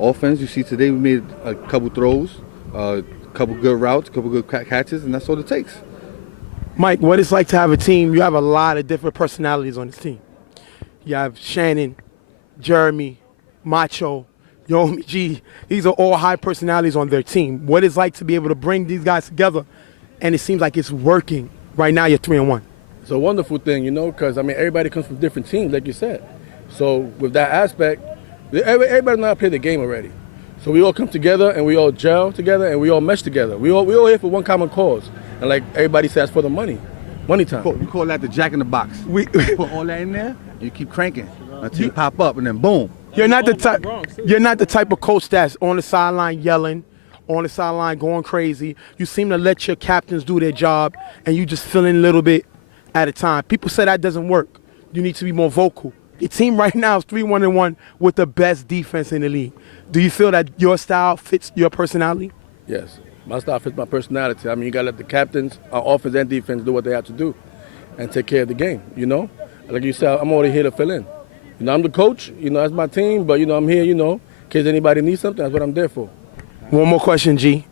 Offense, you see today we made a couple throws, a couple good routes, a couple good catches, and that's all it takes. Mike, what it's like to have a team, you have a lot of different personalities on this team. You have Shannon, Jeremy, Macho, Your homie G, these are all high personalities on their team. What it's like to be able to bring these guys together, and it seems like it's working. Right now, you're 3-1. It's a wonderful thing, because, everybody comes from different teams, like you said. So with that aspect, everybody knows how to play the game already. So we all come together, and we all gel together, and we all mesh together. We all here for one common cause. And like everybody says, for the money. Money time. We call that the jack in the box. We put all that in there, and you keep cranking until you pop up, and then boom. You're not the type. You're not the type of coach that's on the sideline yelling, on the sideline going crazy. You seem to let your captains do their job, and you just fill in a little bit at a time. People say that doesn't work. You need to be more vocal. Your team right now is 3-1 with the best defense in the league. Do you feel that your style fits your personality? Yes, my style fits my personality. You gotta let the captains, our offense and defense, do what they have to do, and take care of the game. Like you said, I'm already here to fill in. I'm the coach, that's my team, but, I'm here, in case anybody needs something, that's what I'm there for. One more question, G.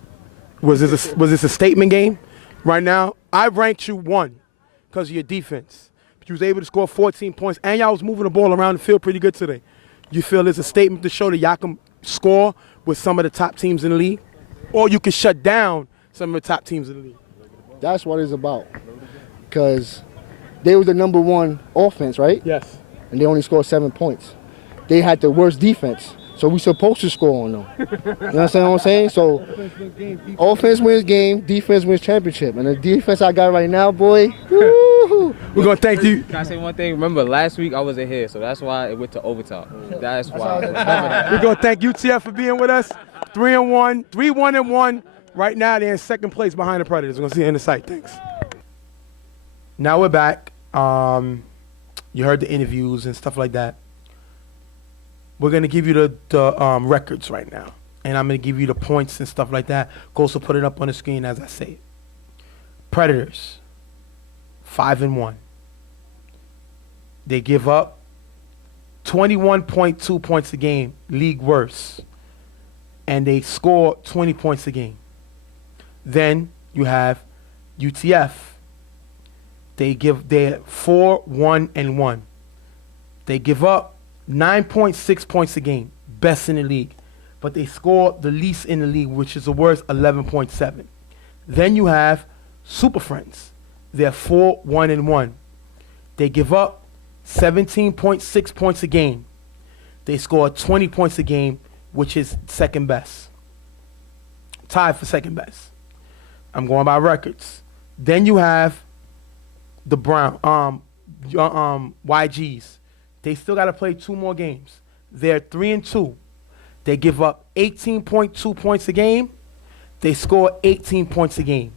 Was this a statement game? Right now, I ranked you 1 because of your defense. But you was able to score 14 points, and y'all was moving the ball around the field pretty good today. You feel it's a statement to show that y'all can score with some of the top teams in the league? Or you can shut down some of the top teams in the league? That's what it's about. Because they were the number 1 offense, right? Yes. And they only scored 7 points. They had the worst defense, so we supposed to score on them. You understand what I'm saying? So, offense wins game, defense wins championship. And the defense I got right now, boy, woo-hoo. We're going to thank you. Can I say one thing? Remember, last week I wasn't here, so that's why it went to overtime. That's why. We're going to thank UTF for being with us. 3-1. Right now, they're in second place behind the Predators. We're going to see you in the site. Thanks. Now we're back. You heard the interviews and stuff like that. We're going to give you the records right now. And I'm going to give you the points and stuff like that. Ghost will put it up on the screen as I say it. Predators, 5-1. They give up 21.2 points a game, league worst. And they score 20 points a game. Then you have UTF. They're 4-1-1. They give up 9.6 points a game, best in the league. But they score the least in the league, which is the worst, 11.7. Then you have Super Friends. They're 4-1-1. They give up 17.6 points a game. They score 20 points a game, which is second best. Tied for second best. I'm going by records. Then you have the YGs. They still got to play 2 more games. They're 3-2. They give up 18.2 points a game. They score 18 points a game.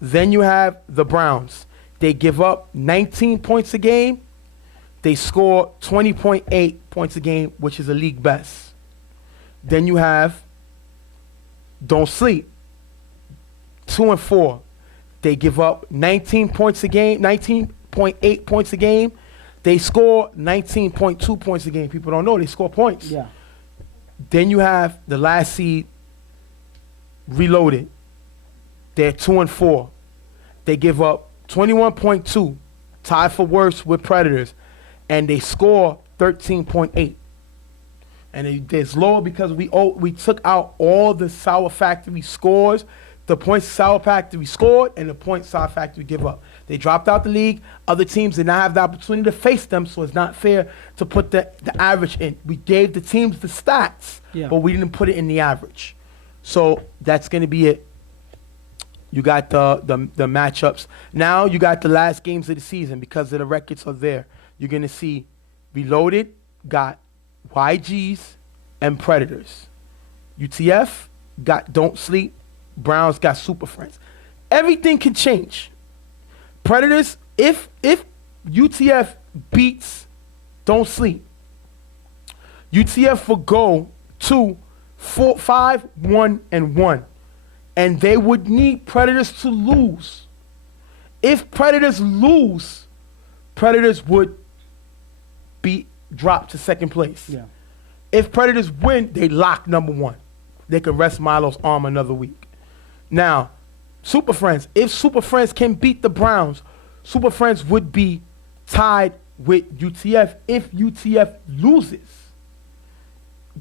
Then you have the Browns. They give up 19 points a game. They score 20.8 points a game, which is a league best. Then you have Don't Sleep. 2-4. They give up 19 points a game, 19.8 points a game. They score 19.2 points a game. People don't know they score points. Yeah. Then you have the last seed, Reloaded. They're 2-4. They give up 21.2, tied for worst with Predators, and they score 13.8. And it's lower because we took out all the Sour Factory scores, the points Sour Factory scored, and the points Sour Factory give up. They dropped out the league. Other teams did not have the opportunity to face them, so it's not fair to put the average in. We gave the teams the stats, but we didn't put it in the average. So that's going to be it. You got the matchups. Now you got the last games of the season because of the records are there. You're going to see Reloaded got YGs and Predators. UTF got Don't Sleep. Browns got Super Friends. Everything can change. Predators, if UTF beats Don't Sleep, UTF will go to 5-1-1. And they would need Predators to lose. If Predators lose, Predators would be dropped to second place. Yeah. If Predators win, they lock number 1. They could rest Milo's arm another week. Now, Super Friends, if Super Friends can beat the Browns, Super Friends would be tied with UTF. If UTF loses,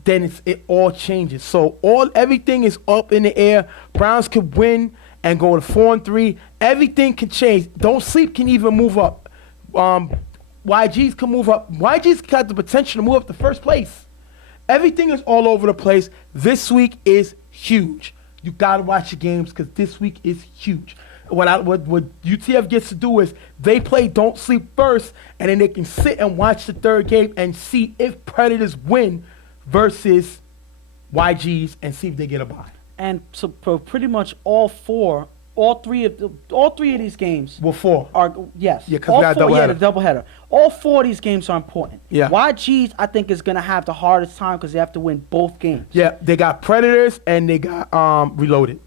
then it all changes. So everything is up in the air. Browns could win and go to 4-3. Everything can change. Don't Sleep can even move up. YGs can move up. YGs got the potential to move up to first place. Everything is all over the place. This week is huge. You got to watch the games because this week is huge. What UTF gets to do is they play Don't Sleep first, and then they can sit and watch the third game and see if Predators win versus YGs and see if they get a bye. And so for pretty much all three of these games Well, 4. are yes. Yeah, 'cause we got a doubleheader. Yeah, the doubleheader. All 4 of these games are important. Yeah. YGs, I think, is gonna have the hardest time because they have to win both games. Yeah, they got Predators and they got Reloaded.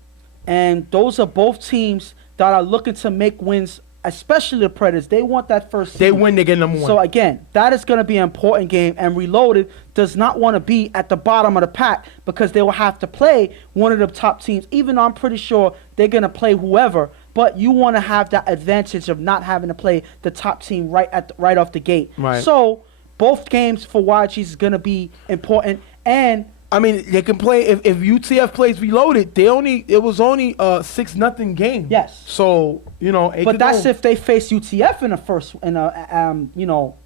And those are both teams that are looking to make wins, especially the Predators. They want that first seed. They win, they get number 1. So again, that is going to be an important game, and Reloaded does not want to be at the bottom of the pack because they will have to play one of the top teams, even though I'm pretty sure they're going to play whoever, but you want to have that advantage of not having to play the top team right off the gate. Right. So both games for YGs is going to be important, and I mean, they can play if UTF plays Reloaded. It was only a 6-0 game. Yes. So but that's if they face UTF in the first In the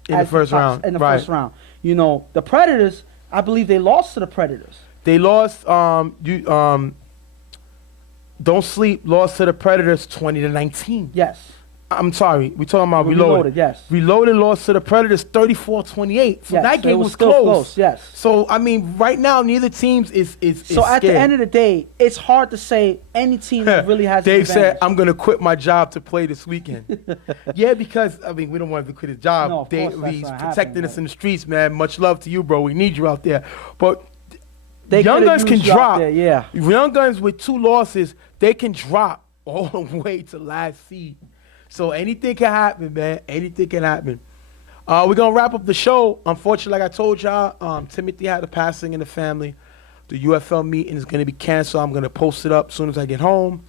as first round, in the right. first round. The Predators, I believe they lost to the Predators. They lost. Don't Sleep lost to the Predators 20-19. Yes. I'm sorry, we're talking about Reloaded, Reloaded. yes. Reloaded lost to the Predators 34-28. So Yes, that so game it was was still close. close, yes. So I mean, right now neither teams is So at the scared. end of the day, it's hard to say any team that really has an Dave said, advantage. "I'm gonna quit my job to play this weekend." Yeah, because I mean, we don't want him to quit his job. No, of course that's He's not protecting happening, us in the streets, man. Much love to you, bro. We need you out there. But They Young coulda Guns can used you out drop. there, yeah. Young Guns with 2 losses, they can drop all the way to last seed. So anything can happen, man. Anything can happen. We're going to wrap up the show. Unfortunately, like I told y'all, Timothy had a passing in the family. The UFL meeting is going to be canceled. I'm going to post it up as soon as I get home.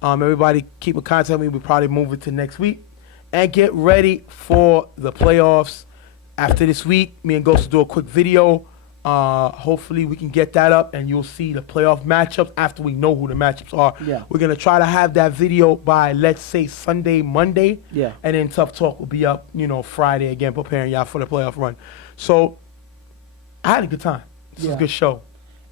Everybody keep in contact with me. We'll probably move it to next week. And get ready for the playoffs. After this week, me and Ghost will do a quick video. Hopefully we can get that up and you'll see the playoff matchups after we know who the matchups are. Yeah. We're going to try to have that video by, let's say, Sunday, Monday. Yeah. And then Tough Talk will be up, Friday again, preparing y'all for the playoff run. So I had a good time. This was a good show.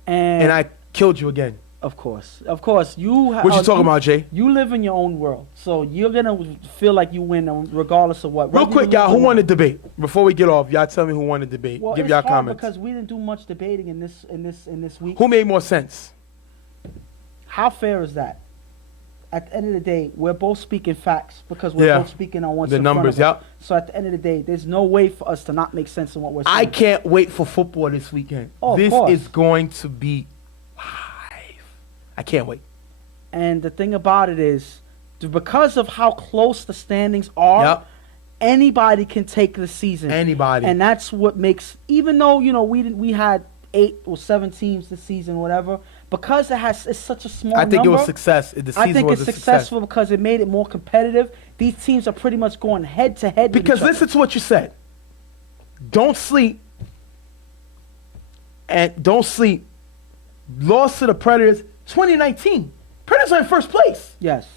And I killed you again. Of course. What you talking about, Jay? You live in your own world, so you're going to feel like you win regardless of what. Real quick, y'all, who won the debate? Before we get off, y'all tell me who won the debate. Well, Give it's y'all hard comments. because we didn't do much debating in this week. Who made more sense? How fair is that? At the end of the day, we're both speaking facts because we're both speaking on what's the in front numbers, of us. yep. So at the end of the day, there's no way for us to not make sense of what we're saying. I can't wait for football this weekend. Oh, of this course. is going to be live. I can't wait. And the thing about it is, because of how close the standings are, anybody can take the season. Anybody. And that's what makes, even though, we had 8 or 7 teams this season, whatever, because it's such a small number. I think it was success. The season I think was it's a successful because it made it more competitive. These teams are pretty much going head to head. Because with each listen to what you said. Don't Sleep lost to the Predators 2019. Predators are in first place. Yes.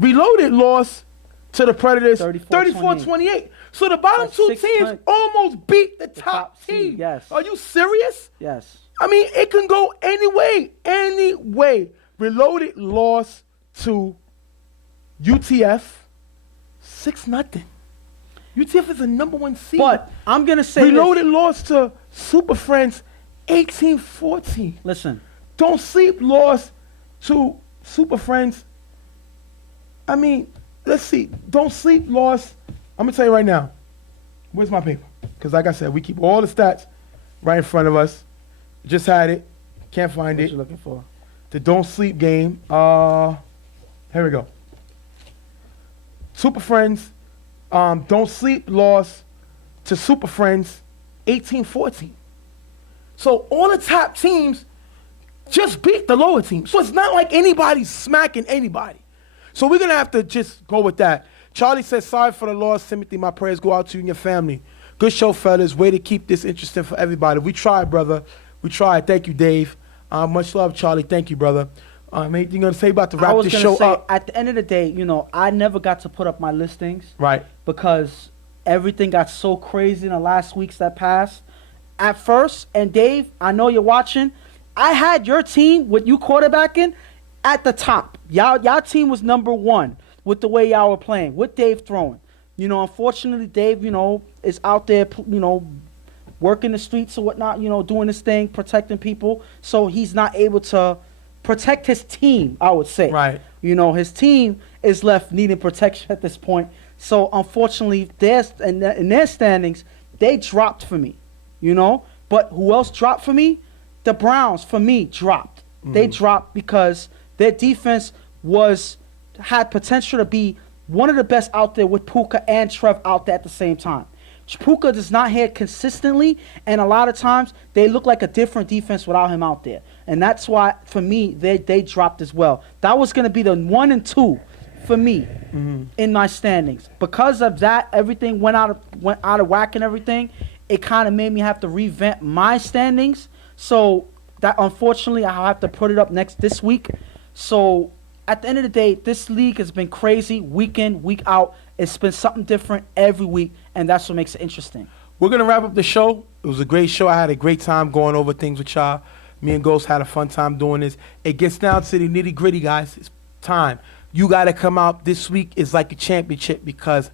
Reloaded lost to the Predators 34-28. 34-28. So the bottom That's 2 6 teams points. almost beat the top seed, team. yes. Are you serious? Yes. I mean, it can go any way. Any way. Reloaded lost to UTF 6-0. UTF is the number 1 seed. But I'm going to say Reloaded lost to Super Friends 18-14. Listen. Don't Sleep lost to Super Friends. I mean, let's see. Don't Sleep lost. I'm going to tell you right now. Where's my paper? Because like I said, we keep all the stats right in front of us. Just had it. Can't find What it. you looking for? The Don't Sleep game. Here we go. Super Friends. Don't Sleep lost to Super Friends 18-14. So all the top teams just beat the lower team. So it's not like anybody's smacking anybody. So we're going to have to just go with that. Charlie says, sorry for the loss, Timothy. My prayers go out to you and your family. Good show, fellas. Way to keep this interesting for everybody. We tried, brother. We tried. Thank you, Dave. Much love, Charlie. Thank you, brother. Anything you gonna say about to I wrap was this gonna show say, up? at the end of the day, I never got to put up my listings Right. because everything got so crazy in the last weeks that passed. At first, and Dave, I know you're watching, I had your team with you quarterbacking at the top. Y'all team was number one with the way y'all were playing, with Dave throwing. Unfortunately, Dave, is out there, working the streets or whatnot, doing his thing, protecting people. So he's not able to protect his team, I would say. Right. His team is left needing protection at this point. So unfortunately, in their standings, they dropped for me. But who else dropped for me? The Browns, for me, dropped. They dropped because their defense had potential to be one of the best out there with Puka and Trev out there at the same time. Puka does not hit consistently, and a lot of times they look like a different defense without him out there. And that's why, for me, they dropped as well. That was going to be the 1 and 2 for me in my standings. Because of that, everything went out of whack and everything. It kind of made me have to revamp my standings. So that, unfortunately, I'll have to put it up this week. So at the end of the day, this league has been crazy week in, week out. It's been something different every week, and that's what makes it interesting. We're going to wrap up the show. It was a great show. I had a great time going over things with y'all. Me and Ghost had a fun time doing this. It gets down to the nitty-gritty, guys. It's time. You got to come out this week. It's like a championship because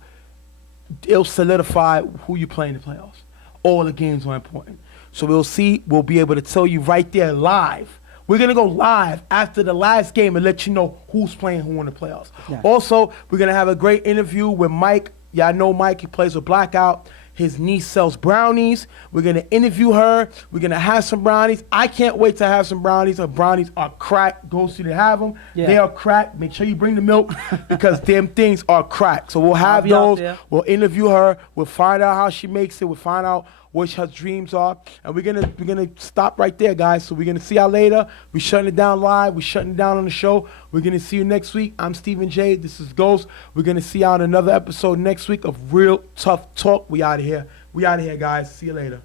it'll solidify who you play in the playoffs. All the games are important. So we'll see. We'll be able to tell you right there live. We're going to go live after the last game and let you know who's playing who in the playoffs. Yeah. Also, we're going to have a great interview with Mike. Y'all know Mike. He plays with Blackout. His niece sells brownies. We're going to interview her. We're going to have some brownies. I can't wait to have some brownies. Her brownies are cracked. Go see to have them. Yeah. They are cracked. Make sure you bring the milk because them things are cracked. So we'll have be out those. there. We'll interview her. We'll find out how she makes it. We'll find out what her dreams are. And we're gonna stop right there, guys. So we're going to see y'all later. We're shutting it down live. We're shutting it down on the show. We're going to see you next week. I'm Stephen J. This is Ghost. We're going to see y'all in another episode next week of Real Tough Talk. We out of here. We out of here, guys. See you later.